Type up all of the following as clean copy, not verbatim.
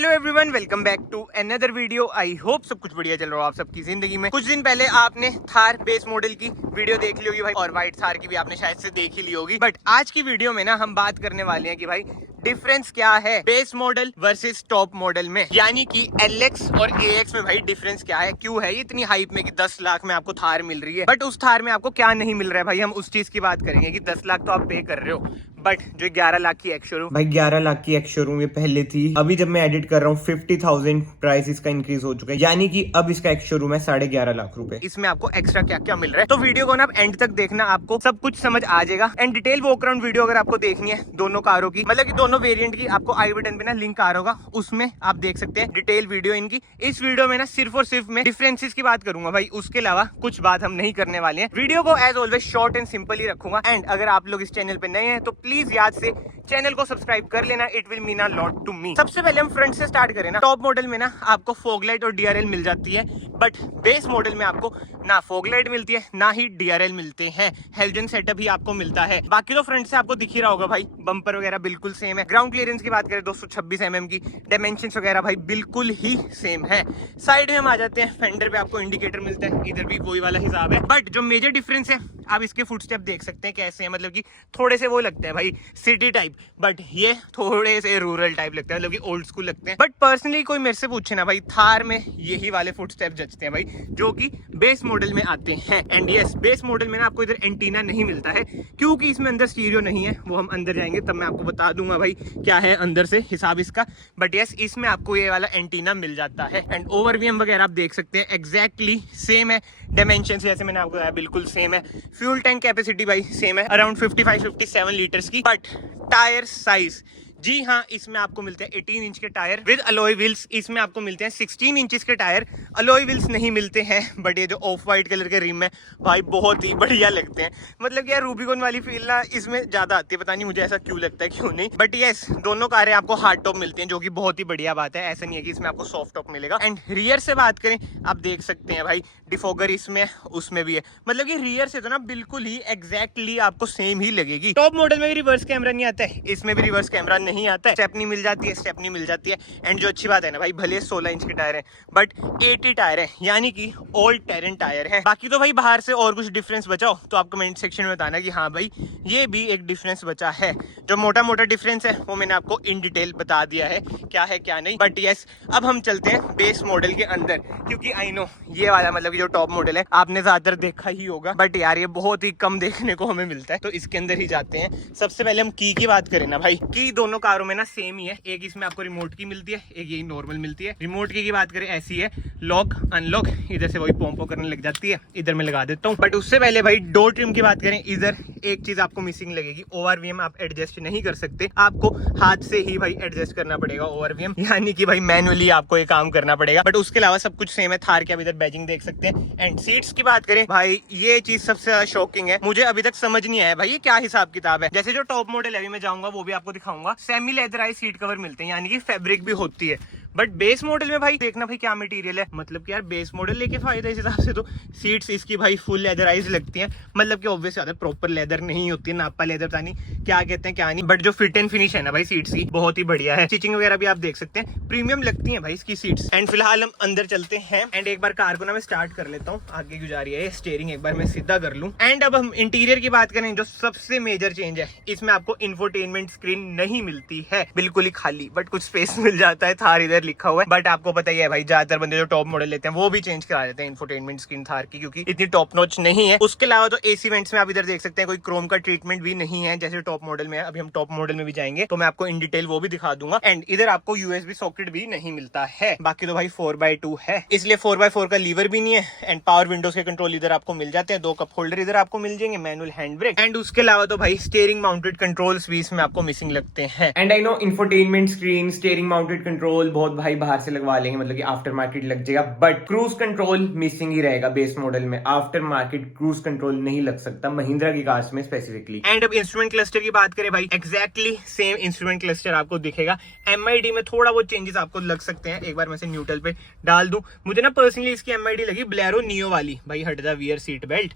Hello everyone, welcome back to another video. I hope सब कुछ बढ़िया चल रहा हो आप सबकी जिंदगी में। कुछ दिन पहले आपने थार बेस मॉडल की वीडियो देख ली होगी भाई, और व्हाइट थार की भी आपने शायद से देख ही ली होगी। बट आज की वीडियो में ना हम बात करने वाले हैं कि भाई डिफरेंस क्या है base model versus top model में, यानी कि LX और AX में भाई डिफरेंस क्या है, क्यों है इतनी हाइप में कि 10 लाख में आपको थार मिल रही है, बट उस थार में आपको क्या नहीं मिल रहा है। भाई हम उस चीज की बात करेंगे कि 10 लाख तो आप पे कर रहे हो, बट जो 11 लाख की एक्स शोरूम, भाई 11 लाख की एक्स शोरूम ये पहले थी। अभी जब मैं एडिट कर रहा हूँ 50,000 प्राइस इसका इंक्रीज हो चुका है, यानी कि अब इसका एक्स शोरूम है 11.5 लाख रुपए। इसमें आपको एक्स्ट्रा क्या क्या मिल रहा है, तो वीडियो को ना आप एंड तक देखना, आपको सब कुछ समझ आ जाएगा। And detail walk around video अगर आपको देखनी है दोनों कारों की, मतलब कि दोनों वेरिएंट की, आपको आई बटन पे ना लिंक आ रहा होगा, उसमें आप देख सकते हैं डिटेल वीडियो इनकी। इस वीडियो में ना सिर्फ और सिर्फ मैं डिफरेंसेस की बात करूंगा भाई, उसके अलावा कुछ बात हम नहीं करने वाले हैं। वीडियो को as always short and simple ही रखूंगा। एंड अगर आप लोग इस चैनल पे नए हैं तो प्लीज याद से चैनल को सब्सक्राइब कर लेना, it will mean a lot to me. सबसे पहले हम फ्रंट से स्टार्ट करें ना, टॉप मॉडल में ना आपको फॉगलाइट और DRL मिल जाती है, बट बेस मॉडल में आपको ना फॉगलाइट मिलती है ना ही DRL मिलते हैं। हेलोजन सेटअप ही आपको मिलता है। बाकी तो फ्रंट से आपको दिख ही रहा होगा भाई, बम्पर वगैरह बिल्कुल सेम है। ग्राउंड क्लियरेंस की बात करें 226 mm की, डायमेंशंस वगैरह भाई बिल्कुल ही सेम है। साइड में हम आ जाते हैं, फेंडर पे आपको इंडिकेटर मिलता है, इधर भी वही वाला हिसाब है। बट जो मेजर डिफरेंस है, आप इसके फुटस्टेप देख सकते हैं कैसे हैं, मतलब कि थोड़े से वो लगते हैं भाई सिटी टाइप, बट ये थोड़े से रूरल टाइप लगते हैं, मतलब कि ओल्ड स्कूल लगते हैं। बट पर्सनली कोई मेरे से पूछे ना भाई, थार में यही वाले फुटस्टेप जचते हैं भाई, जो कि बेस मॉडल में आते हैं। एंड यस, बेस मॉडल में ना आपको इधर एंटीना नहीं मिलता है, क्योंकि इसमें अंदर स्टीरियो नहीं है। वो हम अंदर जाएंगे तब मैं आपको बता दूंगा भाई क्या है अंदर से हिसाब इसका। बट यस, इसमें आपको ये वाला एंटीना मिल जाता है। एंड ओवरवीएम वगैरह आप देख सकते हैं एग्जैक्टली सेम है। डायमेंशन जैसे मैंने आपको बताया बिल्कुल सेम है। फ्यूल टैंक कैपेसिटी भाई सेम है, अराउंड 55-57 लीटर्स की। बट टायर साइज, जी हाँ, इसमें आपको मिलते हैं 18 इंच के टायर विद अलॉय व्हील्स। इसमें आपको मिलते हैं 16 इंचेस के टायर, अलॉय व्हील्स नहीं मिलते हैं। बट ये जो ऑफ वाइट कलर के रिम है भाई बहुत ही बढ़िया लगते हैं, मतलब कि यार रूबिकॉन वाली फील ना इसमें ज्यादा आती है, पता नहीं मुझे ऐसा क्यों लगता है, क्यों नहीं। बट यस, दोनों कारें आपको हार्ड टॉप मिलती हैं, जो कि बहुत ही बढ़िया बात है। ऐसा नहीं है कि इसमें आपको सॉफ्ट टॉप मिलेगा। एंड रियर से बात करें, आप देख सकते हैं भाई डिफॉगर इसमें उसमें भी है, मतलब कि रियर से तो ना बिल्कुल ही एग्जैक्टली आपको सेम ही लगेगी। टॉप मॉडल में भी रिवर्स कैमरा नहीं आता है, इसमें भी रिवर्स कैमरा नहीं आता है। स्टेपनी मिल जाती है, स्टेपनी मिल जाती है। एंड जो अच्छी बात है ना भाई, भले 16 इंच के टायर है बट 80 टायर है, यानी कि ओल्ड टेरेन टायर है। बाकी तो भाई बाहर से और कुछ डिफरेंस बचाओ तो आप कमेंट सेक्शन में बताना कि हाँ भाई ये भी एक डिफरेंस बचा है। जो मोटा मोटा डिफरेंस है वो मैंने आपको इन डिटेल बता दिया है क्या है क्या नहीं। बट यस, अब हम चलते हैं बेस मॉडल के अंदर, क्योंकि आई नो ये वाला मतलब जो टॉप मॉडल है आपने ज्यादातर देखा ही होगा, बट यार ये बहुत ही कम देखने को हमें मिलता है, तो इसके अंदर ही जाते हैं। सबसे पहले हम की बात करें ना भाई, की दोनों कारों में ना सेम ही है। एक इसमें आपको रिमोट की मिलती है, एक यही नॉर्मल मिलती है। रिमोट की बात करें ऐसी है, लॉक अनलॉक इधर से वही पोंपो करने लग जाती है, इधर मैं लगा देता हूँ। बट उससे पहले भाई डोर ट्रिम की बात करें, इधर एक चीज आपको मिसिंग लगेगी, ओवरवीएम आप एडजस्ट नहीं कर सकते, आपको हाथ से ही भाई एडजस्ट करना पड़ेगा ओवरवीएम, यानी कि भाई मैनुअली आपको ये काम करना पड़ेगा। बट उसके अलावा सब कुछ सेम है। थार के आप इधर बैजिंग देख सकते हैं। एंड सीट्स की बात करें भाई, ये चीज सबसे ज्यादा शॉकिंग है, मुझे अभी तक समझ नहीं आया भाई ये क्या हिसाब किताब है। जैसे जो टॉप मॉडल अभी मैं जाऊंगा वो भी आपको दिखाऊंगा, सेमी लेदराइज सीट कवर मिलते हैं, यानी कि फैब्रिक भी होती है। बट बेस मॉडल में भाई देखना भाई क्या मटेरियल है, मतलब कि यार बेस मॉडल लेके फायदा इस हिसाब से, तो सीट्स इसकी भाई फुल लेदराइज लगती हैं, मतलब कि ऑब्वियस ज्यादा प्रॉपर लेदर नहीं होती है, नापा लेदर पता नहीं क्या कहते हैं क्या नहीं। बट जो फिट एंड फिनिश है ना भाई सीट्स की बहुत ही बढ़िया है। स्टिचिंग वगैरह भी आप देख सकते हैं, प्रीमियम लगती है भाई इसकी सीट्स। एंड फिलहाल हम अंदर चलते हैं। एंड एक बार कार को ना मैं स्टार्ट कर लेता हूँ, आगे की जा रही है स्टीयरिंग, एक बार मैं सीधा कर लूँ। एंड अब हम इंटीरियर की बात करें, जो सबसे मेजर चेंज है, इसमें आपको इंफोटेनमेंट स्क्रीन नहीं मिलती है, बिल्कुल ही खाली, बट कुछ स्पेस मिल जाता है। थार इधर लिखा हुआ है, बट आपको पता ही है भाई ज्यादातर बंदे जो टॉप मॉडल लेते हैं वो भी चेंज करा देते हैं इंफोटेनमेंट स्क्रीन थार की, क्योंकि इतनी टॉप नॉच नहीं है। उसके अलावा तो एसी वेंट्स में आप इधर देख सकते हैं कोई क्रोम का ट्रीटमेंट भी नहीं है जैसे टॉप मॉडल में है। अभी हम टॉप मॉडल में भी जाएंगे तो मैं आपको इन डिटेल वो भी दिखा दूंगा। एंड इधर आपको USB सॉकेट भी नहीं मिलता है। बाकी तो भाई 4x2 है, इसलिए 4x4 का लीवर भी नहीं है। एंड पावर विंडोज के कंट्रोल इधर आपको मिल जाते हैं, 2 कप होल्डर इधर आपको मिल जाएंगे, मैनुअल हैंड ब्रेक। एंड उसके अलावा तो भाई स्टीयरिंग माउंटेड कंट्रोल्स भी इसमें आपको मिसिंग लगते हैं। And I know infotainment screen, steering mounted control बहुत भाई बाहर से लगवा लेंगे, मतलब कि आफ्टर मार्केट लग जाएगा, बट क्रूज कंट्रोल मिसिंग ही रहेगा बेस मॉडल में। आफ्टर मार्केट क्रूज कंट्रोल नहीं लग सकता महिंद्रा की कार्स में स्पेसिफिकली। एंड अब इंस्ट्रूमेंट क्लस्टर की बात करें भाई, एग्जैक्टली सेम इंस्ट्रूमेंट क्लस्टर आपको दिखेगा। MID में थोड़ा बहुत चेंजेस आपको लग सकते हैं, एक बार मैं इसे न्यूट्रल पे डाल दूं। मुझे ना पर्सनली इसकी MID लगी ब्लेरो नियो वाली, भाई हट जा वियर सीट बेल्ट,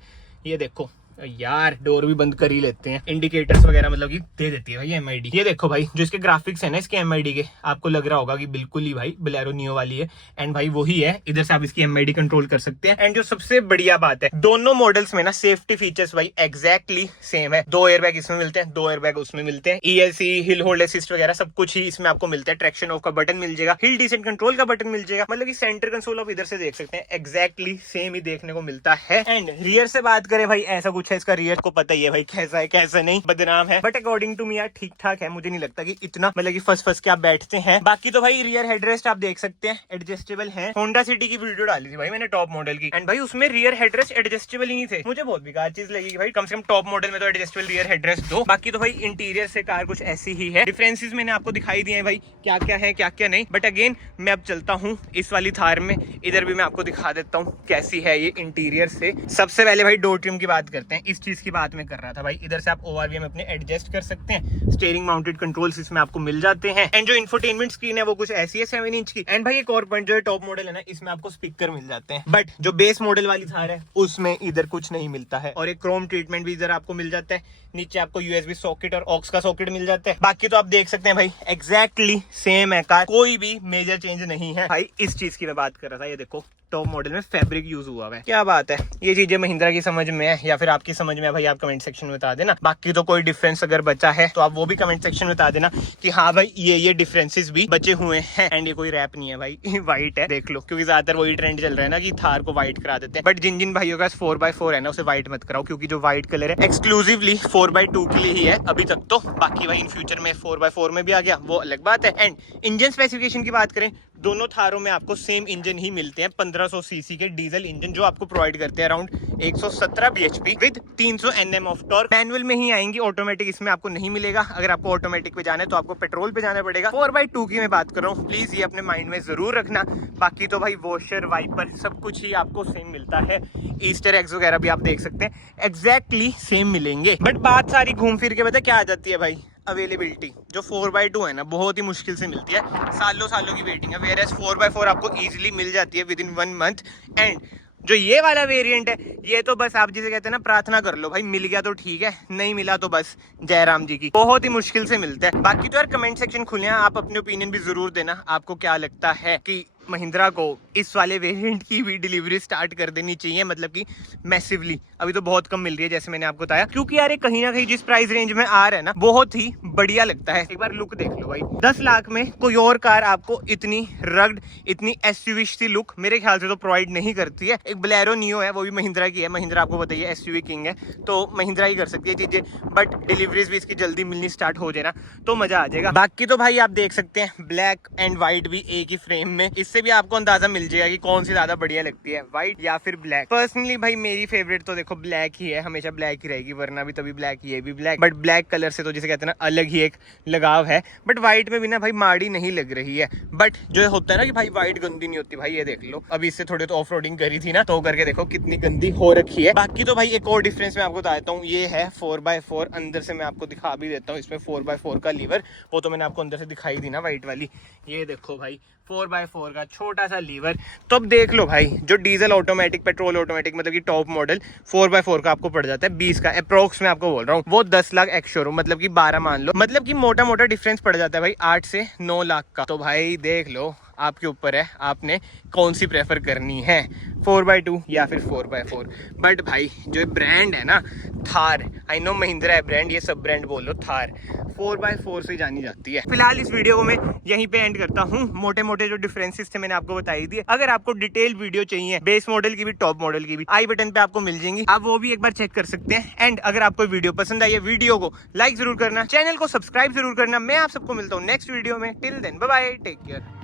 ये देखो यार डोर भी बंद कर ही लेते हैं, इंडिकेटर्स वगैरह मतलब कि दे देती है भाई एमआईडी। ये देखो भाई जो इसके ग्राफिक्स है ना इसके एमआईडी के, आपको लग रहा होगा कि बिल्कुल ही भाई बोलेरो नियो वाली है, एंड भाई वही है। इधर से आप इसकी एमआईडी कंट्रोल कर सकते हैं। एंड जो सबसे बढ़िया बात है, दोनों मॉडल्स में ना सेफ्टी फीचर्स भाई एग्जैक्टली सेम है। 2 एयरबैग इसमें मिलते हैं, 2 एयरबैग उसमें मिलते हैं। ESC, हिल होल्ड असिस्ट वगैरह सब कुछ ही इसमें आपको मिलता है। ट्रैक्शन ऑफ का बटन मिल जाएगा, हिल डिसेंट कंट्रोल का बटन मिल जाएगा, मतलब कि सेंटर कंसोल आप इधर से देख सकते हैं, एग्जैक्टली सेम ही देखने को मिलता है। एंड रियर से बात करें भाई, ऐसा कुछ है इसका रियर को पता ही है भाई कैसा है कैसा नहीं, बदनाम है, बट अकॉर्डिंग टू मी यार ठीक ठाक है। मुझे नहीं लगता कि इतना मतलब कि फंस के आप बैठते हैं। बाकी तो भाई रियर हेडरेस्ट आप देख सकते हैं एडजस्टेबल है। होंडा सिटी की वीडियो डाली थी भाई मैंने टॉप मॉडल की, एंड भाई उसमें रियर हेडरेस्ट एडजस्टेबल ही नहीं थे। मुझे बहुत बेकार चीज लगी भाई, कम से कम टॉप मॉडल में तो एडजस्टेबल रियर हेडरेस्ट दो। बाकी तो भाई इंटीरियर से कार कुछ ऐसी ही है। डिफरेंसेस मैंने आपको दिखाई दिए हैं भाई क्या क्या है क्या क्या नहीं, बट अगेन मैं अब चलता हूँ इस वाली थार में, इधर भी मैं आपको दिखा देता हूँ कैसी है ये इंटीरियर से। सबसे पहले भाई डोर ट्रिम की बात करते हैं, इस चीज की बात मैं कर रहा था भाई। इधर से आप ORVM अपने एडजस्ट कर सकते हैं, स्टीयरिंग माउंटेड कंट्रोल्स इसमें आपको मिल जाते हैं, एंड जो इंफोटेनमेंट स्क्रीन है वो कुछ ऐसी है 7 इंच की। एंड भाई एक और पॉइंट, जो टॉप मॉडल है ना इसमें आपको स्पीकर मिल जाते हैं, बट जो बेस मॉडल वाली थार है उसमें इधर कुछ नहीं मिलता है। और एक क्रोम ट्रीटमेंट भी इधर आपको मिल जाता है, नीचे आपको USB सॉकेट और ऑक्स का सॉकेट मिल जाता है। बाकी तो आप देख सकते हैं भाई एग्जैक्टली सेम है कार, कोई भी मेजर चेंज नहीं है भाई। इस चीज की मैं बात कर रहा था, ये देखो टॉप मॉडल में फैब्रिक यूज हुआ है, क्या बात है। ये चीजें महिंद्रा की समझ में है या फिर आपकी समझ में है भाई, आप कमेंट सेक्शन में बता देना। बाकी तो कोई डिफरेंस अगर बचा है तो आप वो भी कमेंट सेक्शन में बता देना कि हाँ भाई ये डिफरेंसेस भी बचे हुए हैं। एंड ये कोई रैप नहीं है भाई, व्हाइट है देख लो, क्योंकि ज्यादातर वही ट्रेंड चल रहा है ना कि थार को व्हाइट करा देते हैं। बट जिन भाइयों का 4x4 है ना उसे व्हाइट मत कराओ, क्योंकि जो व्हाइट कलर है एक्सक्लूसिवली 4x2 के लिए ही है अभी तक तो। बाकी भाई इन फ्यूचर में 4x4 में भी आ गया वो अलग बात है। एंड इंजन स्पेसिफिकेशन की बात करें, दोनों थारों में आपको सेम इंजन ही मिलते हैं, 1500 सीसी के डीजल इंजन जो आपको प्रोवाइड करते हैं around 117 bhp with 300 Nm of torque. Manual में ही आएंगी, ऑटोमेटिक इसमें आपको नहीं मिलेगा। अगर आपको ऑटोमेटिक पे जाना है तो आपको पेट्रोल पे जाना पड़ेगा। 4x2 की मैं बात कर रहा हूँ, प्लीज ये अपने माइंड में जरूर रखना। बाकी तो भाई वॉशर वाइपर सब कुछ ही आपको सेम मिलता है, ईस्टर एग्स वगैरह भी आप देख सकते हैं एग्जैक्टली सेम मिलेंगे। बट बात सारी घूम फिर के पता क्या आ जाती है भाई, अवेलेबिलिटी। जो 4x2 है ना बहुत ही मुश्किल से मिलती है, सालों सालों की वेटिंग है, वेयर एज 4x4 आपको इजीली मिल जाती है विद इन 1 मंथ। एंड जो ये वाला वेरिएंट है ये तो बस आप जिसे कहते हैं ना प्रार्थना कर लो भाई, मिल गया तो ठीक है, नहीं मिला तो बस जयराम जी की, बहुत ही मुश्किल से मिलता है। बाकी तो यार कमेंट सेक्शन खुले हैं, आप अपने ओपिनियन भी जरूर देना, आपको क्या लगता है कि महिंद्रा को इस वाले वेरिएंट की भी डिलीवरी स्टार्ट कर देनी चाहिए, मतलब कि मैसिवली। अभी तो बहुत कम मिल रही है जैसे मैंने आपको बताया, क्योंकि यार कहीं ना कहीं जिस प्राइस रेंज में आ रहा है ना बहुत ही बढ़िया लगता है। एक बार लुक देख लो भाई, 10 लाख में कोई और कार आपको इतनी रग्ड, इतनी SUV सी लुक मेरे ख्याल से तो प्रोवाइड नहीं करती है। एक बोलेरो नियो है, वो भी महिंद्रा की है, महिंद्रा आपको बताइए SUV किंग है, तो महिंद्रा ही कर सकती है चीजें। बट डिलीवरीज भी इसकी जल्दी मिलनी स्टार्ट हो जाए ना तो मजा आ जाएगा। बाकी तो भाई आप देख सकते हैं ब्लैक एंड व्हाइट भी एक ही फ्रेम में, इससे भी आपको अंदाजा मिल जाएगा कि कौन सी ज्यादा बढ़िया लगती है, व्हाइट या फिर ब्लैक। पर्सनली भाई मेरी फेवरेट तो देखो ब्लैक ही है, हमेशा ब्लैक ही रहेगी, वरना भी तभी ब्लैक, ये भी ब्लैक। बट ब्लैक कलर से तो जिसे कहते हैं ना अलग ही एक लगाव है। बट व्हाइट में भी ना भाई माड़ी नहीं लग रही है। बट जो होता है ना कि भाई व्हाइट गंदी नहीं होती, भाई ये देख लो, अभी इससे थोड़ी तो ऑफ रोडिंग करी थी ना तो करके देखो कितनी गंदी हो रखी है। बाकी तो भाई एक और डिफरेंस मैं आपको बता देता हूँ, ये है 4x4। अंदर से मैं आपको दिखा भी देता हूँ, इसमें 4x4 का लीवर, वो तो मैंने आपको अंदर से दिखाई दी ना व्हाइट वाली, ये देखो भाई 4x4 का छोटा सा लीवर। तो अब देख लो भाई, जो डीजल ऑटोमेटिक, पेट्रोल ऑटोमेटिक मतलब कि टॉप मॉडल 4x4 का आपको पड़ जाता है 20 का अप्रोक्स में आपको बोल रहा हूँ, वो 10 लाख एक्स शोरूम, मतलब कि 12 मान लो, मतलब कि मोटा मोटा डिफरेंस पड़ जाता है भाई 8 से 9 लाख का। तो भाई देख लो आपके ऊपर है, आपने कौन सी प्रेफर करनी है, 4x2 या फिर 4x4। बट भाई जो ब्रांड है ना थार, आई नो महिंद्रा है ब्रांड, ये सब ब्रांड बोल लो, थार 4x4 से जानी जाती है। फिलहाल इस वीडियो को मैं यहीं पे एंड करता हूँ। मोटे मोटे जो डिफरेंसेस थे मैंने आपको बताई दिए। अगर आपको डिटेल वीडियो चाहिए बेस मॉडल की भी टॉप मॉडल की भी, आई बटन पे आपको मिल जाएंगी, आप वो भी एक बार चेक कर सकते हैं। एंड अगर आपको वीडियो पसंद आई है, वीडियो को लाइक जरूर करना, चैनल को सब्सक्राइब जरूर करना। मैं आप सबको मिलता हूँ नेक्स्ट वीडियो में, till then bye bye, take care.